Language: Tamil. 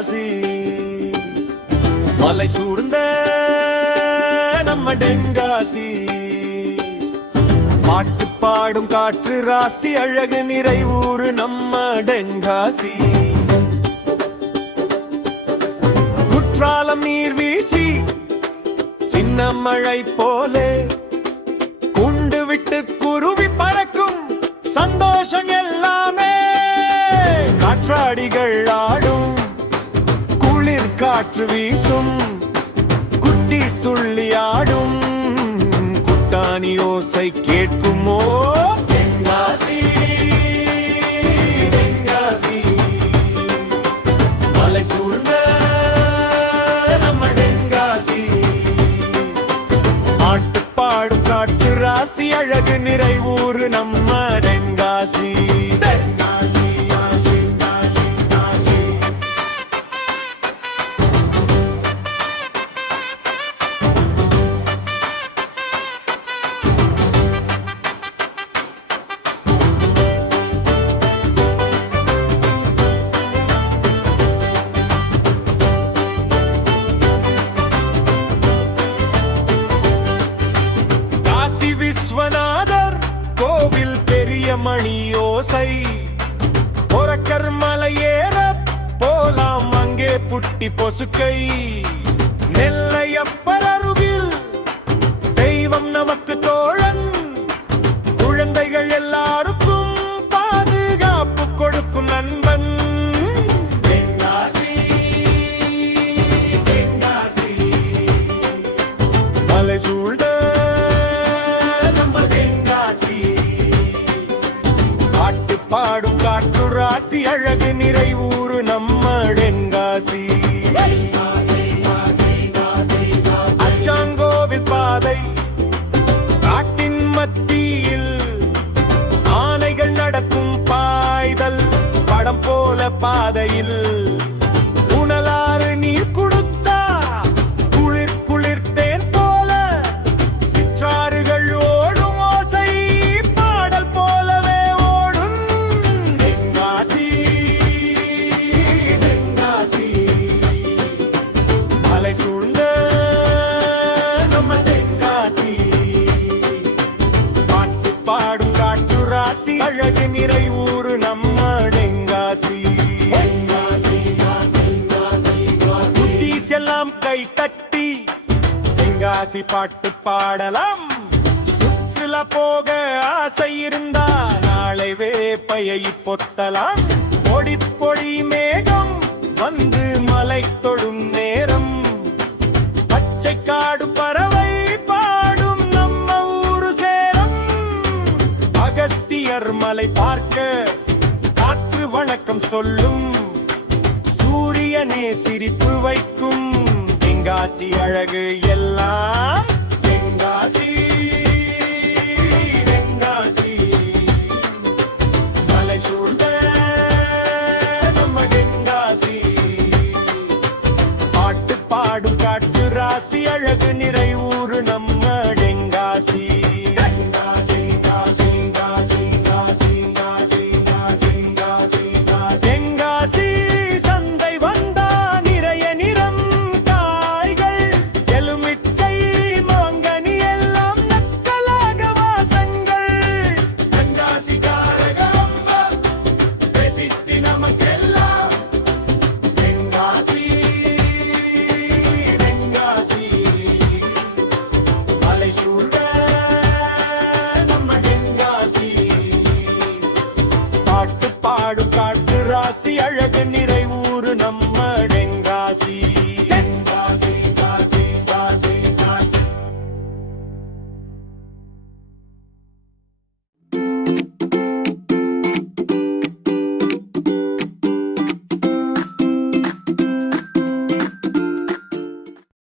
தென்காசி மலை சூழ்ந்த நம்ம தென்காசி பாட்டு பாடும் காற்று ராசி அழகு நிறைவூரு நம்ம தென்காசி குற்றாலம் நீர்வீழ்ச்சி சின்ன மழை போலே குண்டு விட்டு குருவி பறக்கும் சந்தோஷம் எல்லாமே காற்றாடிகள் ஆடும் குளிர் காற்று வீசும் குட்டீஸ் துள்ளி ஆடும் குட்டானி ஓசை கேட்குமோ தென்காசி தென்காசி மலை சூழ்ந்த நம்ம தென்காசி பாட்டு பாடும் காற்று ராசி அழகு நிறைவூரு நம்ம தென்காசி விஸ்வநாதர் கோவில் பெரிய மணியோசை பொறக்கர் மலையேற போலாம் அங்கே புட்டி பொசுக்கை நெல்லையப்பர் அருகில் தெய்வம் நமக்கு தோழன் குழந்தைகள் எல்லாருக்கும் பாதுகாப்பு கொடுக்கும் நண்பன் தென்காசி தென்காசி மலை சூழ்ந்த பாடும் காற்று ராசி அழகு நிறைவூரு நம்ம தென்காசி அச்சாங்கோவில் பாதை காட்டின் மத்தியில் ஆனைகள் நடக்கும் பாய்தல் படம் போல பாதையில் உணலாறு நீர் குடுத்தா குளிர் குளிர்த்தேன் போல சிற்றாறுகள் ஓடும் ஓசை பாடல் போலவே மலை சூழ்ந்த நம்ம தென்காசி பாட்டு பாடும் காற்று ராசி அழகு நிறைவூரு நம்ம தென்காசி குட்டீஸ் எல்லாம் கை தட்டி தென்காசி பாட்டு பாடலாம் சுற்றுலா போக ஆசை இருந்தா நாளை வேப்பையை பொத்தலாம் பொடி பொடி மேகம் வந்து மலை தொடும் நேரம் பச்சை காடு பறவை பாடும் நம்ம ஊரு சேரம் அகஸ்தியர் மலை பார்க்க காற்று வணக்கம் சொல்லும் சூரியனே சிரிப்பு வைக்கும் தென்காசி அழகு எல்லாம்